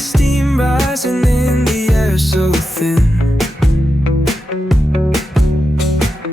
Steam rising in the air so thin.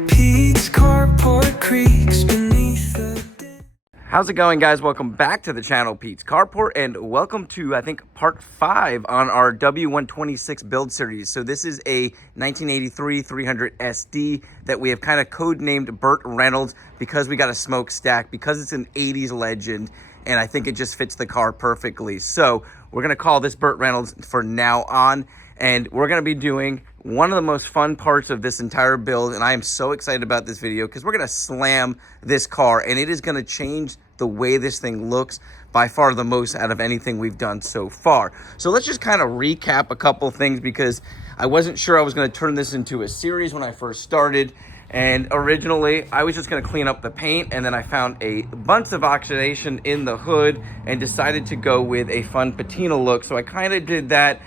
Pete's carport creaks beneath the din. How's it going, guys? Welcome back to the channel, Pete's Carport, and welcome to, I think, part 5 on our W126 build series. So this is a 1983 300 SD that we have kind of code-named Burt Reynolds because we got a smokestack, because it's an 80s legend, and I think it just fits the car perfectly. So we're going to call this Burt Reynolds for now on, and we're going to be doing one of the most fun parts of this entire build, and I am so excited about this video because we're going to slam this car, and it is going to change the way this thing looks by far the most out of anything we've done so far. So let's just kind of recap a couple things because I wasn't sure I was going to turn this into a series when I first started. And originally I was just going to clean up the paint, and then I found a bunch of oxidation in the hood and decided to go with a fun patina look. So I kind of did that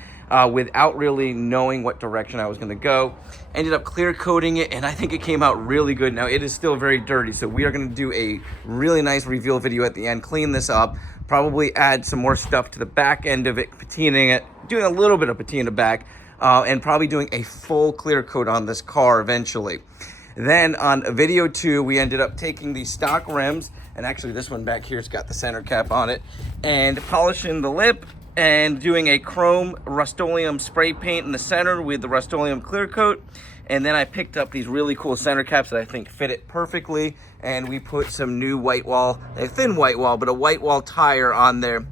without really knowing what direction I was going to go. Ended up clear coating it, and I think it came out really good. Now it is still very dirty, so we are going to do a really nice reveal video at the end, clean this up, probably add some more stuff to the back end of it, patinaing it, doing a little bit of patina back, and probably doing a full clear coat on this car eventually. Then on video 2, we ended up taking these stock rims, and actually this one back here's got the center cap on it, and polishing the lip and doing a chrome Rust-Oleum spray paint in the center with the Rust-Oleum clear coat. And then I picked up these really cool center caps that I think fit it perfectly, and we put some new white wall, a thin white wall, but a white wall tire on there.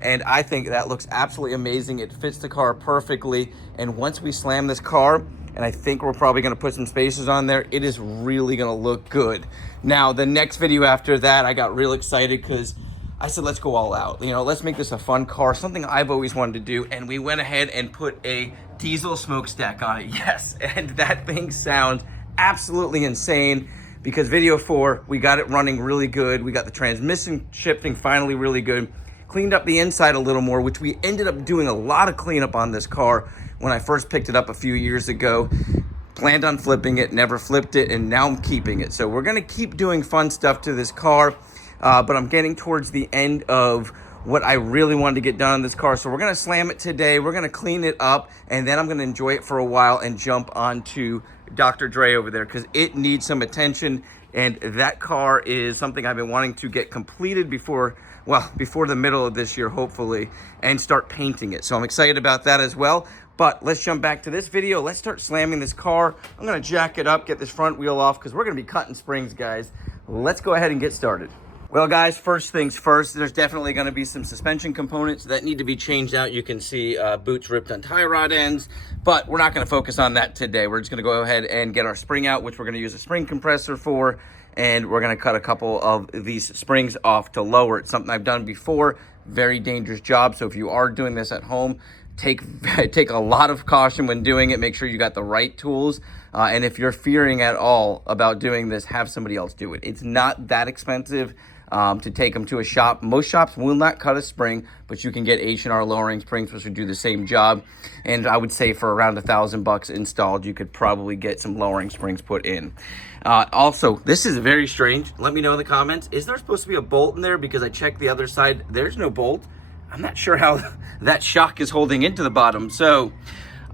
And I think that looks absolutely amazing. It fits the car perfectly, and once we slam this car, and I think we're probably going to put some spacers on there, it is really going to look good. Now the next video after that, I got real excited because I said, let's go all out. You know, let's make this a fun car, something I've always wanted to do. And we went ahead and put a diesel smokestack on it. Yes, and that thing sounds absolutely insane because video 4, we got it running really good. We got the transmission shifting finally really good. Cleaned up the inside a little more, which we ended up doing a lot of cleanup on this car when I first picked it up a few years ago. Planned on flipping it, never flipped it, and now I'm keeping it. So we're gonna keep doing fun stuff to this car. But I'm getting towards the end of what I really wanted to get done on this car. So we're going to slam it today. We're going to clean it up, and then I'm going to enjoy it for a while and jump onto Dr. Dre over there because it needs some attention. And that car is something I've been wanting to get completed before the middle of this year, hopefully, and start painting it. So I'm excited about that as well. But let's jump back to this video. Let's start slamming this car. I'm going to jack it up, get this front wheel off because we're going to be cutting springs, guys. Let's go ahead and get started. Well, guys, first things first, there's definitely going to be some suspension components that need to be changed out. You can see boots ripped on tie rod ends, but we're not going to focus on that today. We're just going to go ahead and get our spring out, which we're going to use a spring compressor for, and we're going to cut a couple of these springs off to lower it. Something I've done before, very dangerous job. So if you are doing this at home, take a lot of caution when doing it. Make sure you got the right tools. And if you're fearing at all about doing this, have somebody else do it. It's not that expensive to take them to a shop. Most shops will not cut a spring, but you can get H&R lowering springs, which would do the same job. And I would say for around $1,000 installed, you could probably get some lowering springs put in. Also, this is very strange. Let me know in the comments. Is there supposed to be a bolt in there? Because I checked the other side. There's no bolt. I'm not sure how that shock is holding into the bottom. So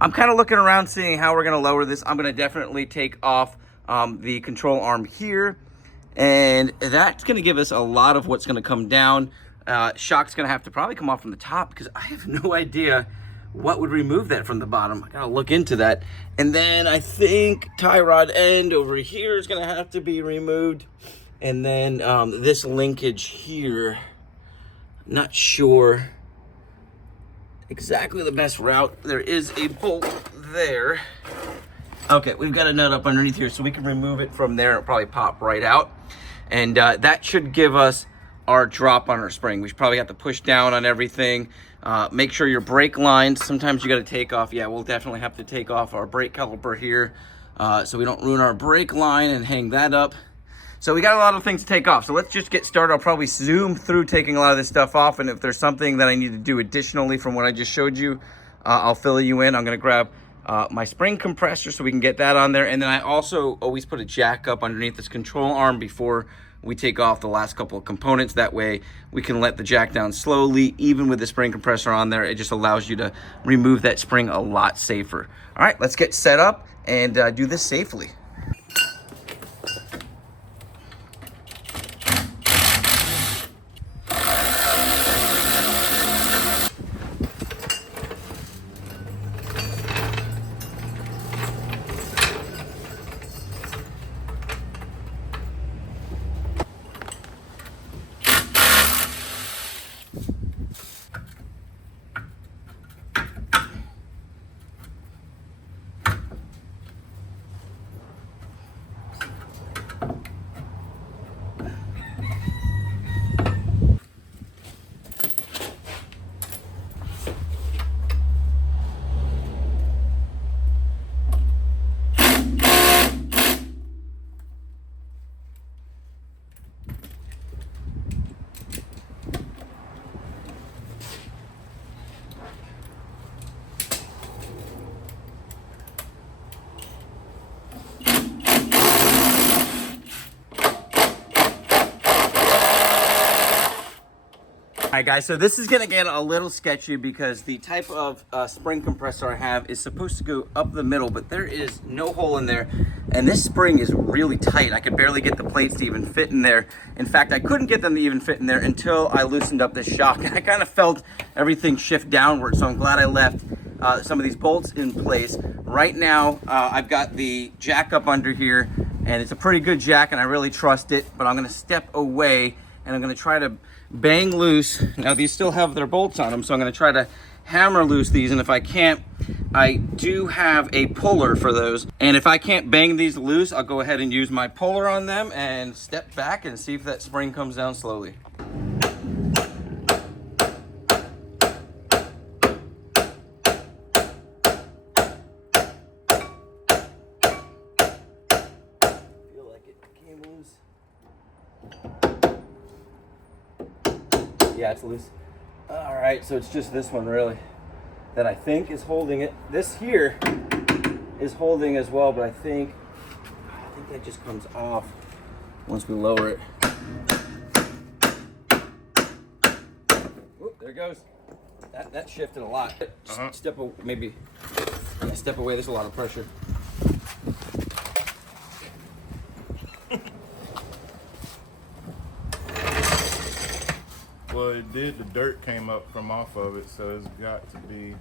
I'm kind of looking around, seeing how we're going to lower this. I'm going to definitely take off the control arm here. And that's going to give us a lot of what's going to come down. Shock's going to have to probably come off from the top because I have no idea what would remove that from the bottom. I got to look into that. And then I think tie rod end over here is going to have to be removed. And then this linkage here, not sure exactly the best route. There is a bolt there. Okay, we've got a nut up underneath here, so we can remove it from there. It'll probably pop right out. And that should give us our drop on our spring. We should probably have to push down on everything. Make sure your brake lines, sometimes you got to take off. Yeah, we'll definitely have to take off our brake caliper here so we don't ruin our brake line and hang that up. So we got a lot of things to take off. So let's just get started. I'll probably zoom through taking a lot of this stuff off. And if there's something that I need to do additionally from what I just showed you, I'll fill you in. I'm going to grab my spring compressor so we can get that on there. And then I also always put a jack up underneath this control arm before we take off the last couple of components. That way we can let the jack down slowly. Even with the spring compressor on there, it just allows you to remove that spring a lot safer. All right, let's get set up and do this safely. All right, guys, so this is gonna get a little sketchy because the type of spring compressor I have is supposed to go up the middle, but there is no hole in there, and this spring is really tight. I could barely get the plates to even fit in there. In fact, I couldn't get them to even fit in there until I loosened up this shock, and I kind of felt everything shift downward, so I'm glad I left some of these bolts in place. Right now, I've got the jack up under here, and it's a pretty good jack, and I really trust it, but I'm gonna step away, and I'm gonna try to bang loose. Now these still have their bolts on them, so I'm going to try to hammer loose these, and if I can't, I do have a puller for those, and if I can't bang these loose, I'll go ahead and use my puller on them and step back and see if that spring comes down slowly. Feel like it came loose. Yeah, it's loose. All right, so it's just this one really that I think is holding it. This here is holding as well, but I think that just comes off once we lower it. Oop, there it goes. That shifted a lot. Step away, maybe. Yeah, step away. There's a lot of pressure. Well, it did. The dirt came up from off of it, so it's got to be.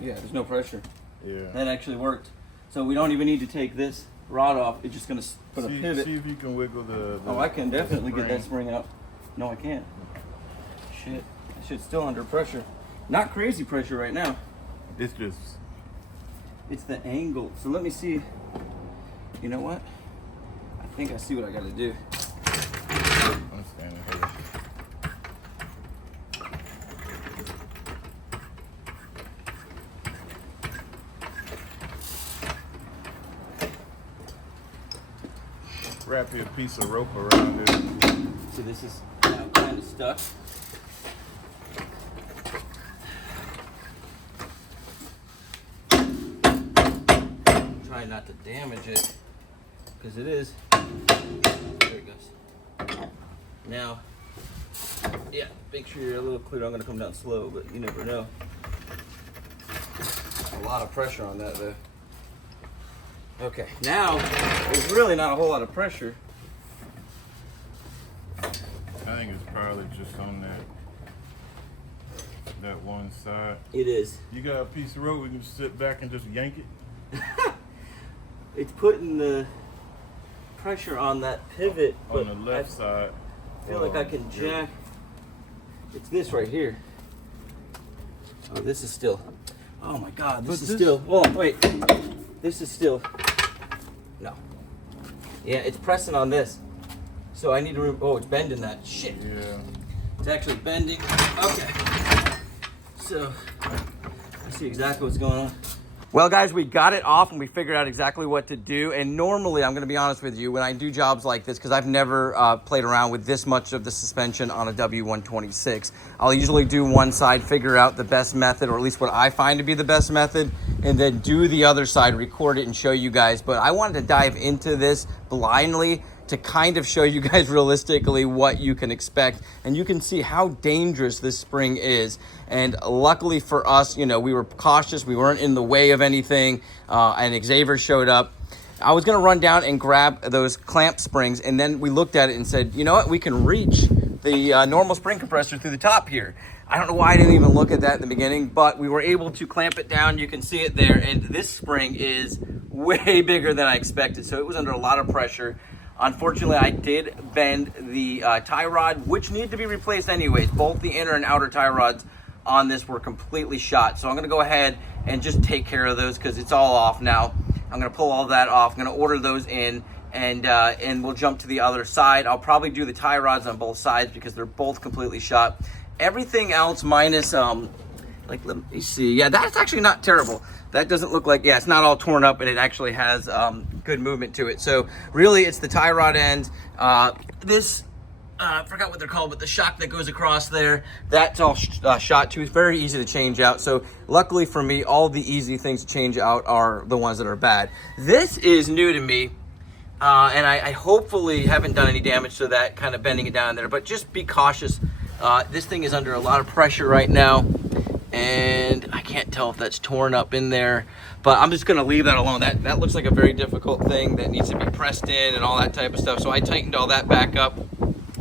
Yeah, there's no pressure. Yeah. That actually worked. So we don't even need to take this rod off. It's just gonna put a pivot. See if you can wiggle the oh, I can definitely get that spring out. No, I can't. Shit, that shit's still under pressure. Not crazy pressure right now. It's just. It's the angle. So let me see. You know what? I think I see what I gotta do. I'm standing here. Wrap your piece of rope around it. So this is now kind of stuck. Try not to damage it, because it is. There it goes. Now, yeah, make sure you're a little clear. I'm gonna come down slow, but you never know. A lot of pressure on that though. Okay, now there's really not a whole lot of pressure. I think it's probably just on that one side. It is. You got a piece of rope, we can sit back and just yank it. It's putting the pressure on that pivot, but On the left side. I feel like I can jack. It's this right here. Oh, this is still. Oh my God, this is still. Oh wait, this is still. No. Yeah, it's pressing on this. So I need to remove. Oh, it's bending that. Shit. Yeah. It's actually bending. Okay. So I see exactly what's going on. Well, guys, we got it off and we figured out exactly what to do. And normally, I'm going to be honest with you, when I do jobs like this, because I've never played around with this much of the suspension on a W126, I'll usually do one side, figure out the best method, or at least what I find to be the best method, and then do the other side, record it, and show you guys. But I wanted to dive into this blindly to kind of show you guys realistically what you can expect. And you can see how dangerous this spring is. And luckily for us, you know, we were cautious. We weren't in the way of anything. And Xavier showed up. I was gonna run down and grab those clamp springs, and then we looked at it and said, you know what, we can reach the normal spring compressor through the top here. I don't know why I didn't even look at that in the beginning, but we were able to clamp it down. You can see it there, and this spring is way bigger than I expected, so it was under a lot of pressure. Unfortunately, I did bend the tie rod, which needed to be replaced anyways. Both the inner and outer tie rods on this were completely shot, so I'm gonna go ahead and just take care of those because it's all off now. I'm gonna pull all that off. I'm gonna order those in, and we'll jump to the other side. I'll probably do the tie rods on both sides because they're both completely shot. Everything else minus, like, let me see. Yeah, that's actually not terrible. That doesn't look like, yeah, it's not all torn up, and it actually has good movement to it. So really, it's the tie rod ends. This, I forgot what they're called, but the shock that goes across there, that's all shot too. It's very easy to change out. So luckily for me, all the easy things to change out are the ones that are bad. This is new to me, and I hopefully haven't done any damage to that, kind of bending it down there, but just be cautious. This thing is under a lot of pressure right now, and I can't tell if that's torn up in there, but I'm just gonna leave that alone. That looks like a very difficult thing that needs to be pressed in and all that type of stuff. So I tightened all that back up.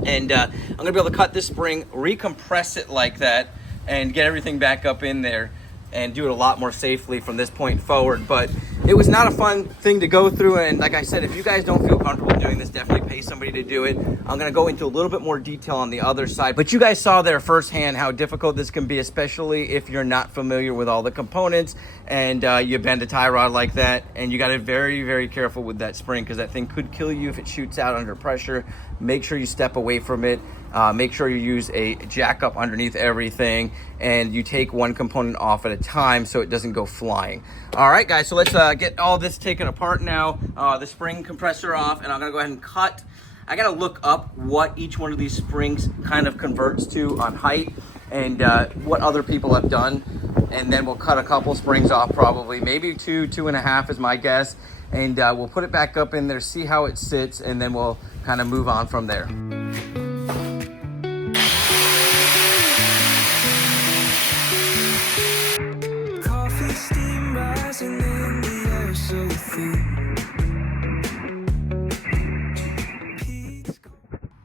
And I'm gonna be able to cut this spring, recompress it like that, and get everything back up in there and do it a lot more safely from this point forward. But it was not a fun thing to go through, and like I said, if you guys don't feel comfortable doing this, definitely pay somebody to do it. I'm gonna go into a little bit more detail on the other side, but you guys saw there firsthand how difficult this can be, especially if you're not familiar with all the components and you bend a tie rod like that, and you gotta be very, very careful with that spring because that thing could kill you if it shoots out under pressure. Make sure you step away from it. Make sure you use a jack up underneath everything, and you take one component off at a time so it doesn't go flying. All right, guys, so let's get all this taken apart now. The spring compressor off, and I'm gonna go ahead and cut. I gotta look up what each one of these springs kind of converts to on height and what other people have done. And then we'll cut a couple springs off, probably maybe 2.5 is my guess. And we'll put it back up in there, see how it sits, and then we'll kind of move on from there. Coffee steam rising in the air so thin.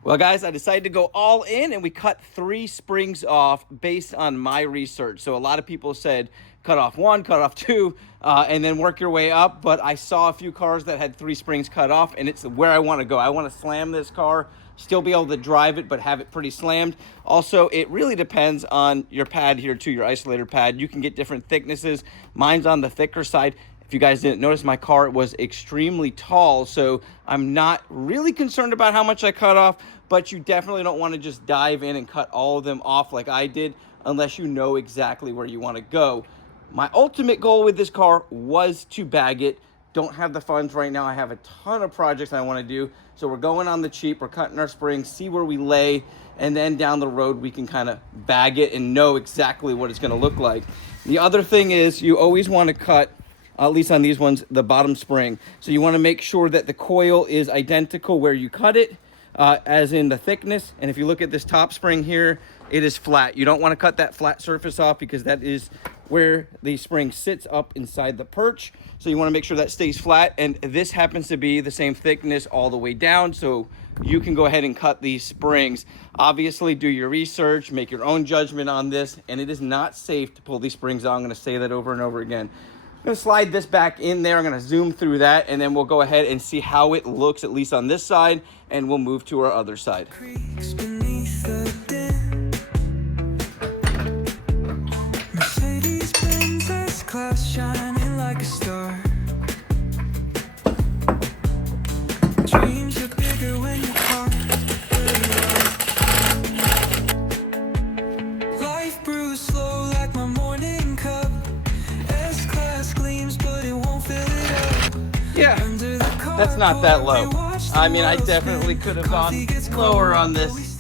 Well, guys, I decided to go all in, and we cut 3 springs off based on my research. So a lot of people said cut off 1, cut off 2, and then work your way up. But I saw a few cars that had 3 springs cut off, and it's where I want to go. I want to slam this car, still be able to drive it, but have it pretty slammed. Also, it really depends on your pad here too, your isolator pad. You can get different thicknesses. Mine's on the thicker side. If you guys didn't notice, my car was extremely tall, so I'm not really concerned about how much I cut off, but you definitely don't want to just dive in and cut all of them off like I did unless you know exactly where you want to go. My ultimate goal with this car was to bag it. Don't have the funds right now. I have a ton of projects I want to do, so we're going on the cheap. We're cutting our springs, see where we lay, and then down the road we can kind of bag it and know exactly what it's going to look like. The other thing is you always want to cut, at least on these ones, the bottom spring. So you want to make sure that the coil is identical where you cut it, as in the thickness. And if you look at this top spring here, it is flat. You don't want to cut that flat surface off because that is where the spring sits up inside the perch. So you want to make sure that stays flat. And this happens to be the same thickness all the way down. So you can go ahead and cut these springs. Obviously, do your research, make your own judgment on this. And it is not safe to pull these springs out. I'm going to say that over and over again. I'm going to slide this back in there. I'm going to zoom through that, and then we'll go ahead and see how it looks, at least on this side, and we'll move to our other side. Creaks beneath the din. Mercedes Benz S-Class shining like a star. Dreams are bigger when you park where you are. Life brews slow like my morning cup. S-Class gleams, but it won't fill it up. Yeah, that's not that low. I mean, I definitely could have gone lower on this.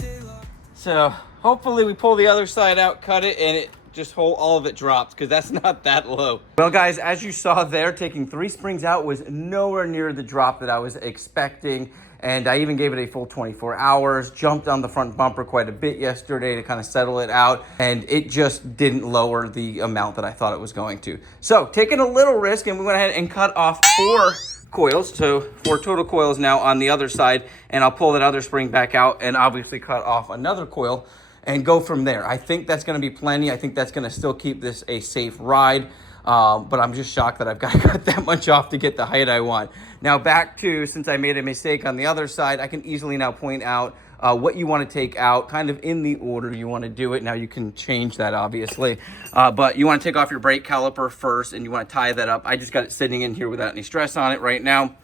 So hopefully we pull the other side out, cut it, and it just all of it drops, because that's not that low. Well, guys, as you saw there, taking 3 springs out was nowhere near the drop that I was expecting. And I even gave it a full 24 hours, jumped on the front bumper quite a bit yesterday to kind of settle it out, and it just didn't lower the amount that I thought it was going to. So taking a little risk, and we went ahead and cut off 4 coils, so 4 total coils now on the other side, and I'll pull that other spring back out and obviously cut off another coil and go from there. I think that's going to be plenty. I think that's going to still keep this a safe ride. But I'm just shocked that I've got to cut that much off to get the height I want. Now back to, since I made a mistake on the other side, I can easily now point out what you want to take out, kind of in the order you want to do it. Now you can change that obviously, but you want to take off your brake caliper first and you want to tie that up. I just got it sitting in here without any stress on it right now.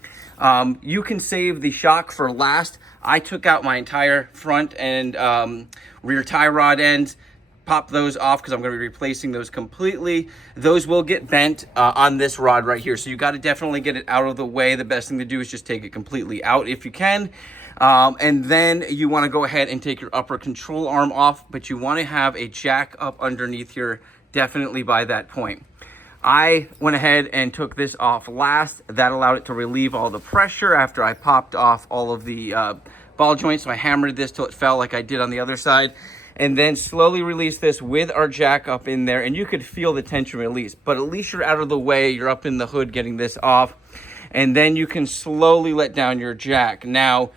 You can save the shock for last. I took out my entire front and rear tie rod ends, pop those off because I'm going to be replacing those completely. Those will get bent on this rod right here, so you got to definitely get it out of the way. The best thing to do is just take it completely out if you can. And then you want to go ahead and take your upper control arm off, but you want to have a jack up underneath here definitely by that point. I went ahead and took this off last. That allowed it to relieve all the pressure after I popped off all of the ball joints. So I hammered this till it fell like I did on the other side, and then slowly release this with our jack up in there, and you could feel the tension release, but at least you're out of the way. You're up in the hood getting this off, and then you can slowly let down your jack. Now,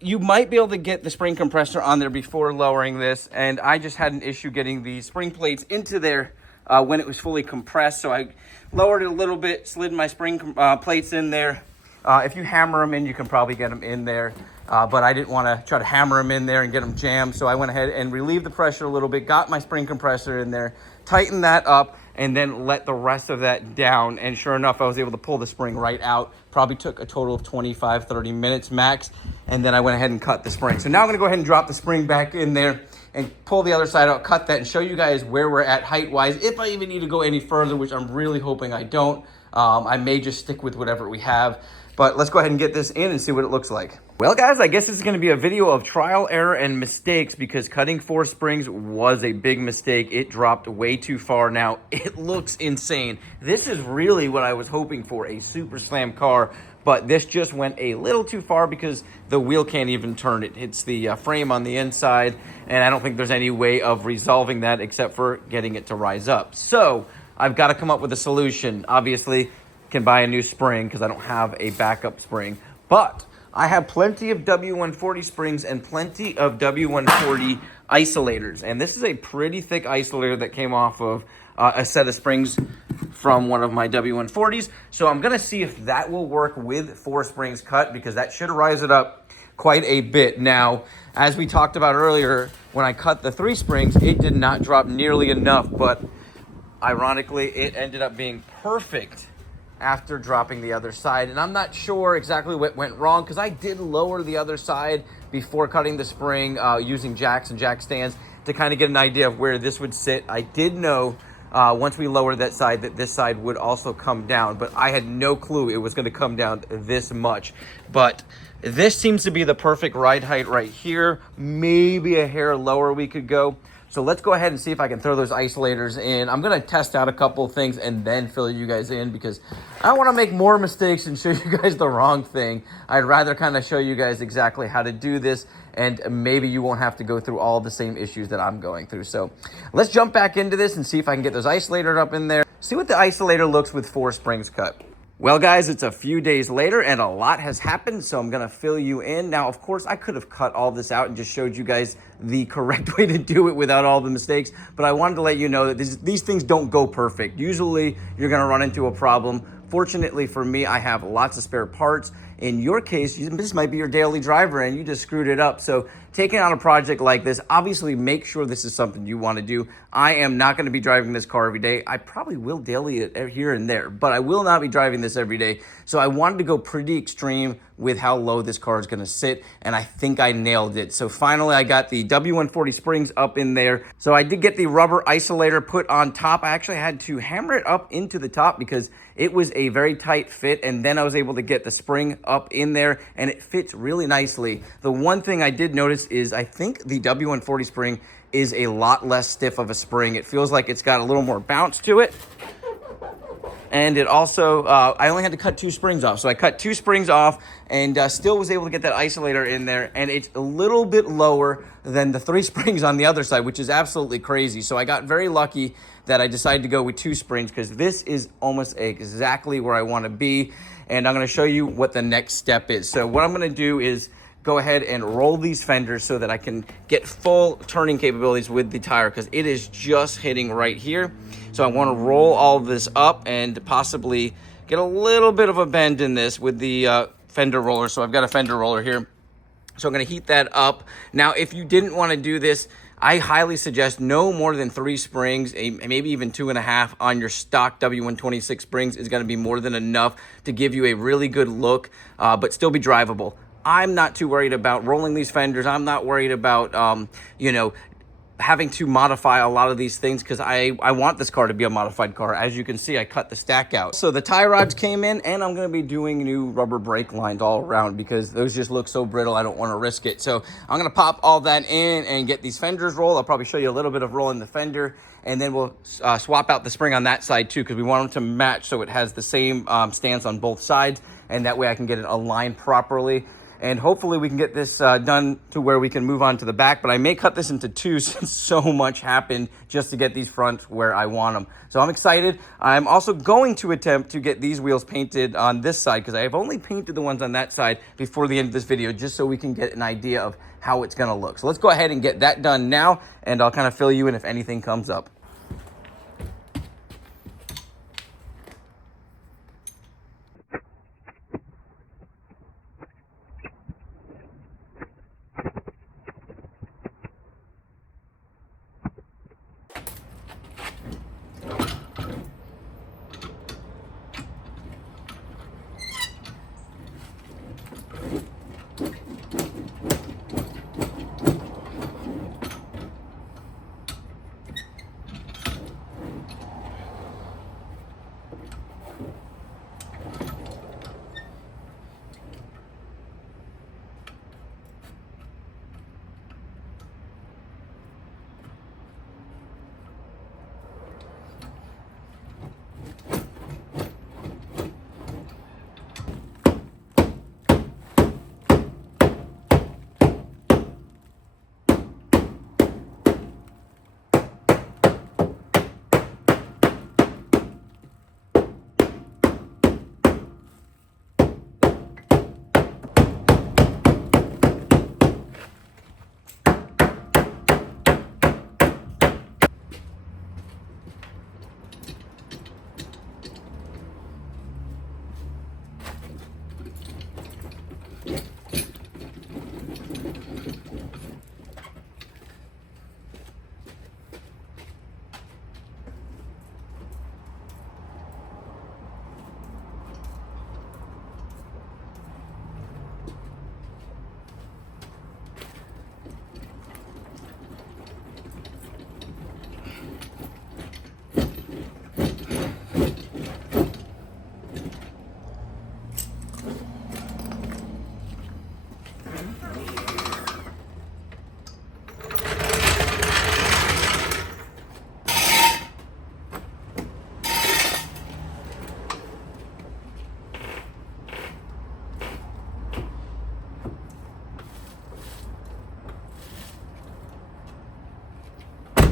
you might be able to get the spring compressor on there before lowering this, and I just had an issue getting the spring plates into there when it was fully compressed, so I lowered it a little bit, slid my spring plates in there. If you hammer them in, you can probably get them in there. But I didn't want to try to hammer them in there and get them jammed. So I went ahead and relieved the pressure a little bit, got my spring compressor in there, tightened that up, and then let the rest of that down. And sure enough, I was able to pull the spring right out. Probably took a total of 25, 30 minutes max. And then I went ahead and cut the spring. So now I'm going to go ahead and drop the spring back in there and pull the other side out, cut that, and show you guys where we're at height-wise. If I even need to go any further, which I'm really hoping I don't. I may just stick with whatever we have. But let's go ahead and get this in and see what it looks like. Well, guys, I guess this is going to be a video of trial, error, and mistakes because cutting 4 springs was a big mistake. It dropped way too far. Now, it looks insane. This is really what I was hoping for, a super slam car, but this just went a little too far because the wheel can't even turn. It hits the frame on the inside, and I don't think there's any way of resolving that except for getting it to rise up. So I've got to come up with a solution. Obviously, can buy a new spring because I don't have a backup spring, but I have plenty of W140 springs and plenty of W140 isolators, and this is a pretty thick isolator that came off of a set of springs from one of my W140s. So I'm gonna see if that will work with 4 springs cut because that should rise it up quite a bit. Now, as we talked about earlier, when I cut the 3 springs, it did not drop nearly enough, but ironically, it ended up being perfect after dropping the other side. And I'm not sure exactly what went wrong because I did lower the other side before cutting the spring using jacks and jack stands to kind of get an idea of where this would sit. I did know once we lowered that side that this side would also come down, but I had no clue it was going to come down this much. But this seems to be the perfect ride height right here. Maybe a hair lower we could go. So let's go ahead and see if I can throw those isolators in. I'm going to test out a couple of things and then fill you guys in because I don't want to make more mistakes and show you guys the wrong thing. I'd rather kind of show you guys exactly how to do this, and maybe you won't have to go through all the same issues that I'm going through. So let's jump back into this and see if I can get those isolators up in there. See what the isolator looks with 4 springs cut. Well, guys, it's a few days later and a lot has happened, so I'm going to fill you in. Now, of course, I could have cut all this out and just showed you guys the correct way to do it without all the mistakes, but I wanted to let you know that these things don't go perfect. Usually, you're going to run into a problem. Fortunately for me, I have lots of spare parts. In your case, this might be your daily driver and you just screwed it up. So taking on a project like this, obviously make sure this is something you want to do. I am not going to be driving this car every day. I probably will daily it here and there, but I will not be driving this every day. So I wanted to go pretty extreme with how low this car is going to sit, and I think I nailed it. So finally, I got the W140 springs up in there. So I did get the rubber isolator put on top. I actually had to hammer it up into the top because it was a very tight fit, and then I was able to get the spring up in there, and it fits really nicely. The one thing I did notice is I think the W140 spring is a lot less stiff of a spring. It feels like it's got a little more bounce to it. And it also, I only had to cut 2 springs off. So I cut 2 springs off and still was able to get that isolator in there. And it's a little bit lower than the 3 springs on the other side, which is absolutely crazy. So I got very lucky that I decided to go with 2 springs because this is almost exactly where I want to be. And I'm going to show you what the next step is. So what I'm going to do is go ahead and roll these fenders so that I can get full turning capabilities with the tire, because it is just hitting right here. So I want to roll all this up and possibly get a little bit of a bend in this with the fender roller. So I've got a fender roller here. So I'm going to heat that up. Now, if you didn't want to do this, I highly suggest no more than 3 springs, maybe even 2.5 on your stock W126 springs is going to be more than enough to give you a really good look, but still be drivable. I'm not too worried about rolling these fenders. I'm not worried about, you know, having to modify a lot of these things because I want this car to be a modified car. As you can see, I cut the stack out. So the tie rods came in, and I'm going to be doing new rubber brake lines all around because those just look so brittle. I don't want to risk it. So I'm going to pop all that in and get these fenders rolled. I'll probably show you a little bit of rolling the fender, and then we'll swap out the spring on that side too because we want them to match so it has the same stance on both sides, and that way I can get it aligned properly. And hopefully we can get this done to where we can move on to the back. But I may cut this into 2 since so much happened just to get these fronts where I want them. So I'm excited. I'm also going to attempt to get these wheels painted on this side because I have only painted the ones on that side before the end of this video just so we can get an idea of how it's going to look. So let's go ahead and get that done now, and I'll kind of fill you in if anything comes up.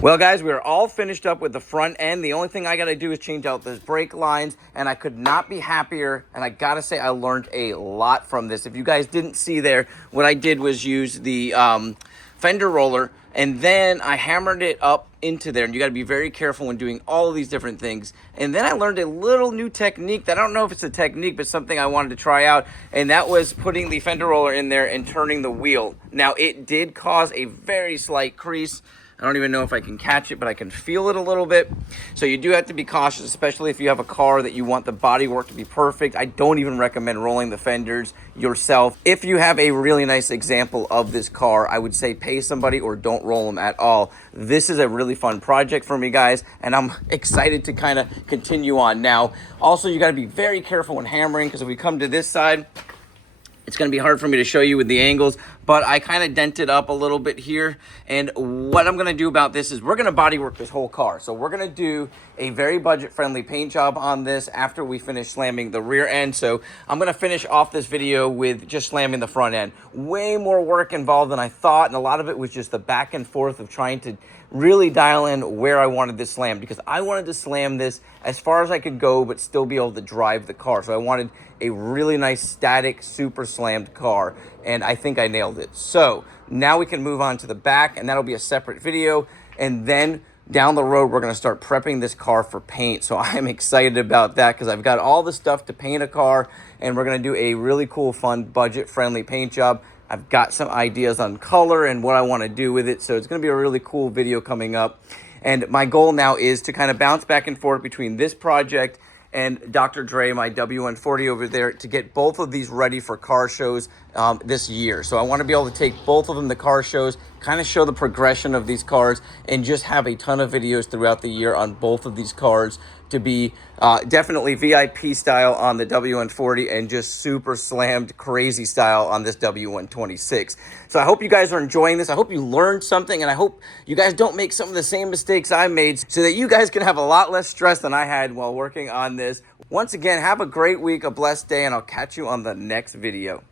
Well, guys, we are all finished up with the front end. The only thing I got to do is change out those brake lines, and I could not be happier. And I got to say, I learned a lot from this. If you guys didn't see there, what I did was use the fender roller, and then I hammered it up into there. And you got to be very careful when doing all of these different things. And then I learned a little new technique that I don't know if it's a technique, but something I wanted to try out. And that was putting the fender roller in there and turning the wheel. Now, it did cause a very slight crease. I don't even know if I can catch it, but I can feel it a little bit. So you do have to be cautious, especially if you have a car that you want the bodywork to be perfect. I don't even recommend rolling the fenders yourself. If you have a really nice example of this car, I would say pay somebody or don't roll them at all. This is a really fun project for me, guys, and I'm excited to kind of continue on. Now, also, you got to be very careful when hammering, because if we come to this side, It's going to be hard for me to show you with the angles, but I kind of dented up a little bit here. And what I'm going to do about this is we're going to body work this whole car. So we're going to do a very budget-friendly paint job on this after we finish slamming the rear end. So I'm going to finish off this video with just slamming the front end. Way more work involved than I thought, and a lot of it was just the back and forth of trying to really dial in where I wanted this slammed, because I wanted to slam this as far as I could go but still be able to drive the car. So I wanted a really nice static super slammed car, and I think I nailed it. So now we can move on to the back, and that'll be a separate video. And then down the road we're going to start prepping this car for paint. So I'm excited about that because I've got all the stuff to paint a car, and we're going to do a really cool, fun, budget friendly paint job. I've got some ideas on color and what I want to do with it, so it's going to be a really cool video coming up. And my goal now is to kind of bounce back and forth between this project and Dr. Dre, my W140 over there, to get both of these ready for car shows this year. So I want to be able to take both of them to car shows, kind of show the progression of these cars, and just have a ton of videos throughout the year on both of these cars to be definitely VIP style on the W140 and just super slammed crazy style on this W126. So I hope you guys are enjoying this. I hope you learned something, and I hope you guys don't make some of the same mistakes I made so that you guys can have a lot less stress than I had while working on this. Once again, have a great week, a blessed day, and I'll catch you on the next video.